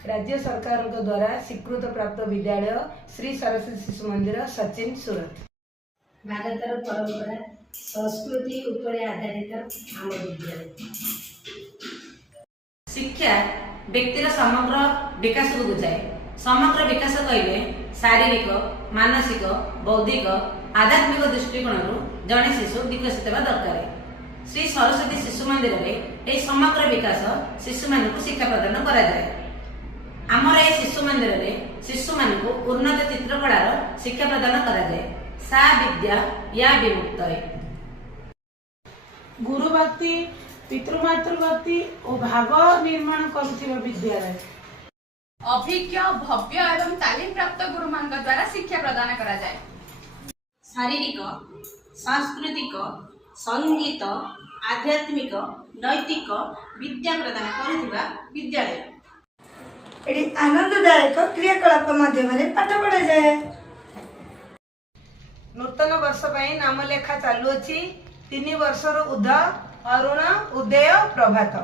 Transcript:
राज्य सरकार द्वारा स्वीकृत प्राप्त विद्यालय श्री सरस्वती शिशु मंदिर सचिन सूरत। भारतर परंपरा संस्कृति उपरे आधारित आम विद्यालय। शिक्षा व्यक्तिर समग्र विकास को बुझाए। समग्र विकास कहले शारीरिक मानसिक बौद्धिक आध्यात्मिक दृष्टिकोण जड़े शिशु विकसित होगा दरकार। श्री सरस्वती शिशु मंदिर में समग्र विकास शिशु मान शिक्षा प्रदान करा जाए। आमर ए शिशु मंदिर में शिशु मान उन्नत चित्रकलार शिक्षा प्रदान करा जाए। सा विद्या या विमुक्त है। गुरु भक्ति पितृमातृ भक्ति और भाव निर्माण करुवा विद्यालय। अभिज्ञ भव्य एवं तालीम प्राप्त गुरुमान द्वारा शिक्षा प्रदान करा जाए। शारीरिक सांस्कृतिक संगीत आध्यात्मिक नैतिक विद्या प्रदान करुवा विद्यालय। एटी आनंददायक क्रियाकलाप माध्यम पाठ पढ़ा जाए। नूतन वर्ष पर नाम लेखा चालू अच्छी 3 वर्षर उद अरुण उदय प्रभात।